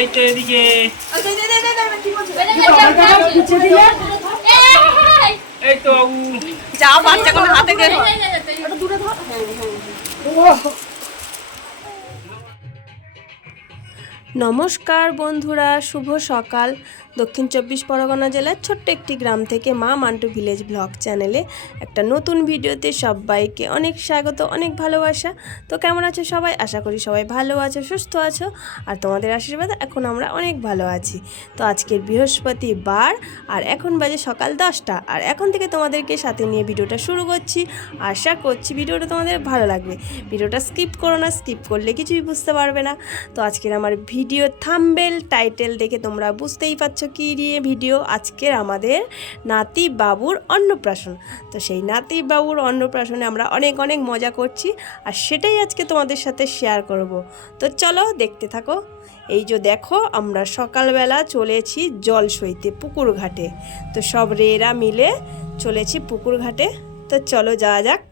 এইটা এদিকে এই তো যা বাচ্চা কোনো হাতে গেল নমস্কার বন্ধুরা, শুভ সকাল। দক্ষিণ চব্বিশ পরগনা জেলার ছোট্ট একটি গ্রাম থেকে মা মান্টু ভিলেজ ব্লগ চ্যানেলে একটা নতুন ভিডিওতে সবাইকে অনেক স্বাগত, অনেক ভালোবাসা। তো কেমন আছো সবাই? আশা করি সবাই ভালো আছো, সুস্থ আছো, আর তোমাদের আশীর্বাদে এখন আমরা অনেক ভালো আছি। তো আজকের বৃহস্পতিবার আর এখন বাজে সকাল 10টা, আর এখন থেকে তোমাদেরকে সাথে নিয়ে ভিডিওটা শুরু করছি। আশা করছি ভিডিওটা তোমাদের ভালো লাগবে। ভিডিওটা স্কিপ করো না, স্কিপ করলে কিছুই বুঝতে পারবে না। তো আজকের আমার ভিডিও থাম্বনেল টাইটেল দেখে তোমরা বুঝতেই পারছো কি নিয়ে ভিডিও। আজকের আমাদের নাতি বাবুর অন্নপ্রাশন। তো সেই নাতি বাবুর অন্নপ্রাশনে আমরা অনেক অনেক মজা করছি, আর সেটাই আজকে তোমাদের সাথে শেয়ার করব। তো চলো দেখতে থাকো। এই যে দেখো, আমরা সকালবেলা চলেছি জল সইতে পুকুর ঘাটে। তো সব রেরা মিলে চলেছি পুকুর ঘাটে। তো চলো যাওয়া যাক।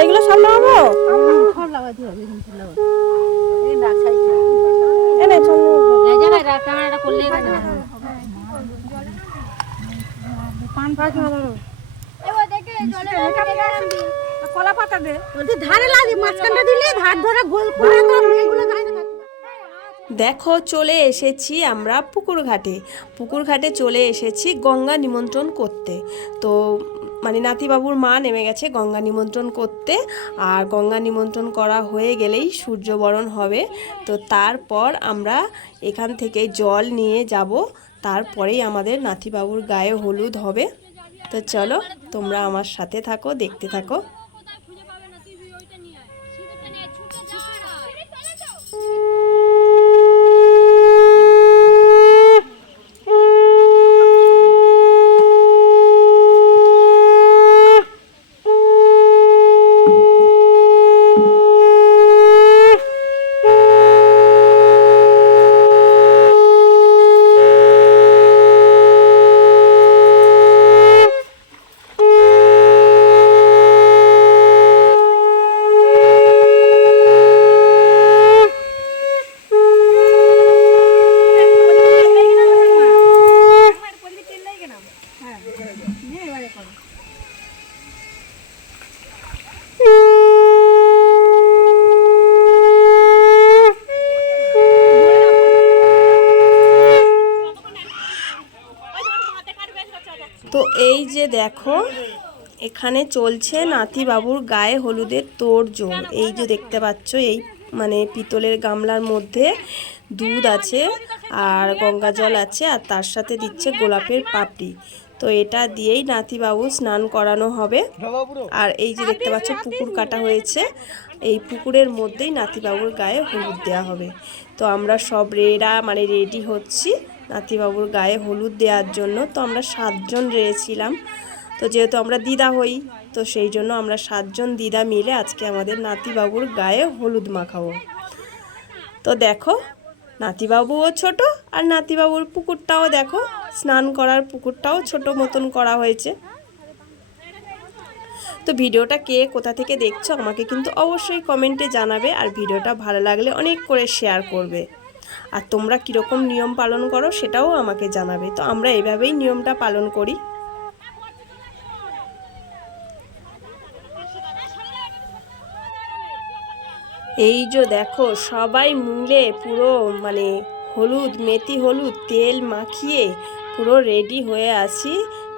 এগুলো সব লাগাবো, সব লাগাতে হবে কিন্তু লাগাতে ক্যামেরাটা করলে পান পাখি ধরো কলা পাতা দে ধারে লাগি মাঝখানটা দিলে ধার ধরে গোল করে এগুলো দেখো চলে এসেছি আমরা পুকুর ঘাটে। পুকুর ঘাটে চলে এসেছি গঙ্গা নিমন্ত্রণ করতে। তো মানে নাতিবাবুর মা নেমে গেছে গঙ্গা নিমন্ত্রণ করতে, আর গঙ্গা নিমন্ত্রণ করা হয়ে গেলেই সূর্যবরণ হবে। তো তারপর আমরা এখান থেকে জল নিয়ে যাব, তারপরেই আমাদের নাতিবাবুর গায়ে হলুদ হবে। তো চলো তোমরা আমার সাথে থাকো, দেখতে থাকো। তো এই যে দেখো, এখানে চলছে নাতিবাবুর গায়ে হলুদের তোড়জোড়। এই যে দেখতে পাচ্ছ, এই মানে পিতলের গামলার মধ্যে দুধ আছে আর গঙ্গা জল আছে, আর তার সাথে দিচ্ছে গোলাপের পাপড়ি। তো এটা দিয়েই নাতিবাবু স্নান করানো হবে। আর এই যে দেখতে পাচ্ছ পুকুর কাটা হয়েছে, এই পুকুরের মধ্যেই নাতিবাবুর গায়ে হলুদ দেওয়া হবে। তো আমরা সব মানে রেডি হচ্ছি নাতিবাবুর গায়ে হলুদ দেওয়ার জন্য। তো আমরা 7 জন রেছিলাম। তো যেহেতু আমরা দিদা হই, তো সেই জন্য আমরা 7 জন দিদা মিলে আজকে আমাদের নাতিবাবুর গায়ে হলুদ মাখাবো। তো দেখো, নাতিবাবুও ছোট, আর নাতিবাবুর পুকুরটাও দেখো, স্নান করার পুকুরটাও ছোট মতন করা হয়েছে। তো ভিডিওটা কে কোথা থেকে দেখছো আমাকে কিন্তু অবশ্যই কমেন্টে জানাবে, আর ভিডিওটা ভালো লাগলে অনেক করে শেয়ার করবে। আর তোমরা কীরকম নিয়ম পালন করো সেটাও আমাকে জানাবে। তো আমরা এইভাবেই নিয়মটা পালন করি। এই যে দেখো, সবাই মিলে পুরো মানে হলুদ, মেথি হলুদ তেল মাখিয়ে পুরো রেডি হয়ে আছি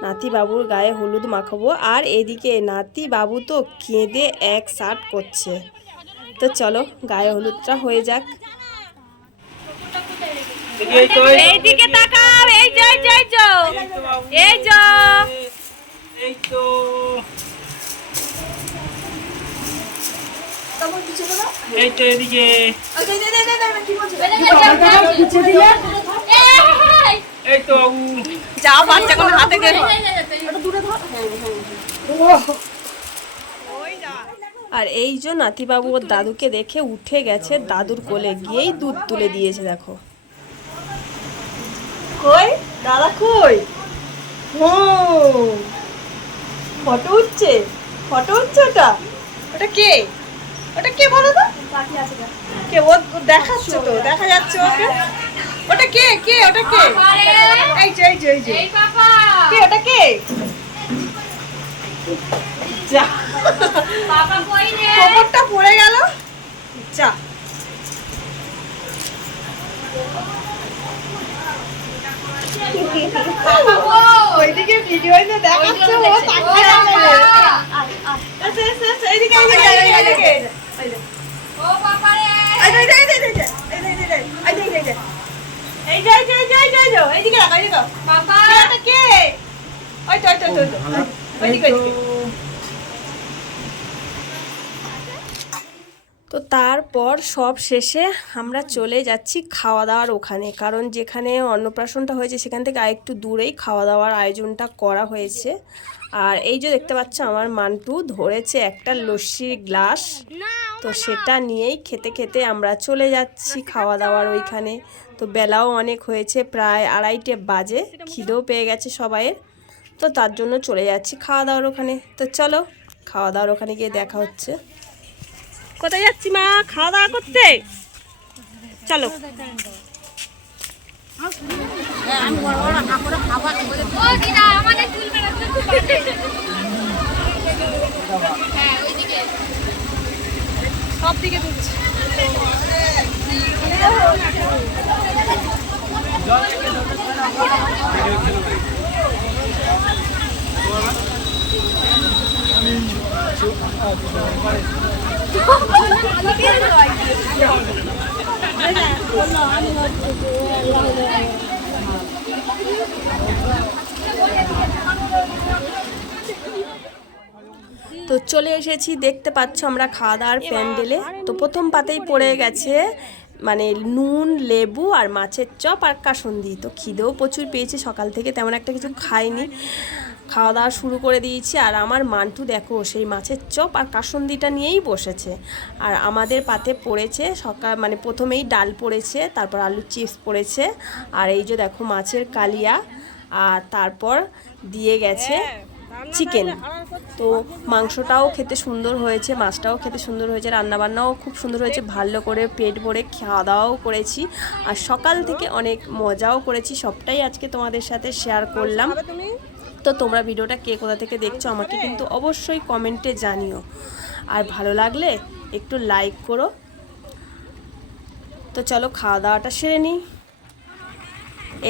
নাতিবাবুর গায়ে হলুদ মাখাবো। আর এদিকে নাতিবাবু তো কেঁদে এক সাট করছে। তো চলো গায়ে হলুদটা হয়ে যাক। এইদিকে তাকাও, এই যে এই যে এই যে এই তো এইটা এদিকে এই তো যা বাচ্চা কোনো হাতে গেল। আর এই যে নাতিবাবু ওর দাদুকে দেখে উঠে গেছে, দাদুর কোলে গিয়েই দুধ তুলে দিয়েছে। দেখো কই দাদা, কই ও ফটো উঠছে ওটা ওটা কে বলো তো কে ও দেখাচ্ছে তো দেখা যাচ্ছে ওকে ওটা কে ওটা কে এই যে কে ওটা কে যা খবরটা পড়ে গেল যা ওইদিকে ভিডিওতে দেখাচ্ছে ও তাকিয়ে আছে এইদিকে ও বাবা রে এই এইদিকে বাবা কে ওই তো ওইদিকে তো তারপর সব শেষে আমরা চলে যাচ্ছি খাওয়া দাওয়ার ওখানে, কারণ যেখানে অন্নপ্রাশনটা হয়েছে সেখান থেকে আরেকটু দূরেই খাওয়া দাওয়ার আয়োজনটা করা হয়েছে। আর এই যে দেখতে পাচ্ছ আমার মান্টু ধরেছে একটা লস্যির গ্লাস, তো সেটা নিয়েই খেতে খেতে আমরা চলে যাচ্ছি খাওয়া দাওয়ার ওইখানে। তো বেলাও অনেক হয়েছে, প্রায় 2:30 বাজে, খিদেও পেয়ে গেছে সবাইয়ের, তো তার জন্য চলে যাচ্ছি খাওয়া দাওয়ার ওখানে। তো চলো খাওয়া দাওয়ার ওখানে গিয়ে দেখা হচ্ছে। কোথায় যাচ্ছি মা? খাওয়া দাওয়া করতে চলো। সব দিকে তুলছি। তো চলে এসেছি, দেখতে পাচ্ছ আমরা খাওয়া দাওয়ার প্যান্ডেলে। তো প্রথম পাতেই পড়ে গেছে মানে নুন, লেবু আর মাছের চপ আর কাসুন্দি। তো খিদেও প্রচুর পেয়েছে, সকাল থেকে তেমন একটা কিছু খাইনি, খাওয়া দাওয়া শুরু করে দিয়েছি। আর আমার মান্টু দেখো সেই মাছের চপ আর কাসুন্দিটা নিয়েই বসেছে। আর আমাদের পাতে পড়েছে সকাল মানে প্রথমেই ডাল পড়েছে, তারপর আলুর চিপস পড়েছে, আর এই যে দেখো মাছের কালিয়া, আর তারপর দিয়ে গেছে চিকেন। তো মাংসটাও খেতে সুন্দর হয়েছে, মাছটাও খেতে সুন্দর হয়েছে, রান্নাবান্নাও খুব সুন্দর হয়েছে, ভালো করে পেট ভরে খাওয়া দাওয়াও করেছি। আর সকাল থেকে অনেক মজাও করেছি, সবটাই আজকে তোমাদের সাথে শেয়ার করলাম। তো তোমরা ভিডিওটা কে কোথা থেকে দেখছো আমাকে কিন্তু অবশ্যই কমেন্টে জানিও, আর ভালো লাগলে একটু লাইক করো। তো চলো খাওয়া দাওয়াটা সেরে নিই।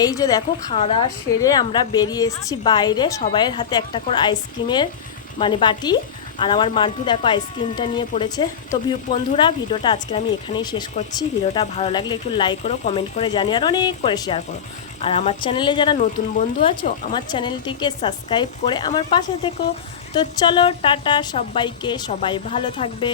এই যে দেখো খাওয়া দাওয়া সেরে আমরা বেরিয়ে এসেছি বাইরে, সবাইয়ের হাতে একটা করে আইসক্রিমের মানে বাটি, আর আমার মান্টু দেখো আইসক্রিমটা নিয়ে পড়েছে। তো বন্ধুরা ভিডিওটা আজকে আমি এখানেই শেষ করছি। ভিডিওটা ভালো লাগলে একটু লাইক করো, কমেন্ট করে জানিয়ে আর অনেক করে শেয়ার করো। আর আমার চ্যানেলে যারা নতুন বন্ধু আছো আমার চ্যানেলটিকে সাবস্ক্রাইব করে আমার পাশে থেকো। তো চলো টাটা সবাইকে, সবাই ভালো থাকবে।